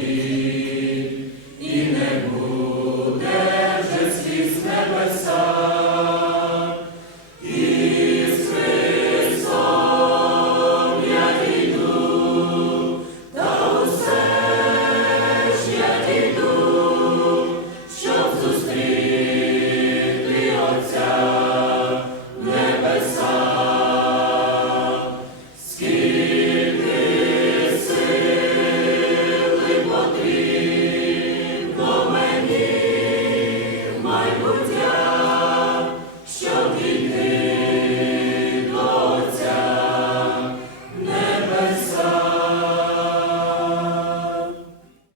be.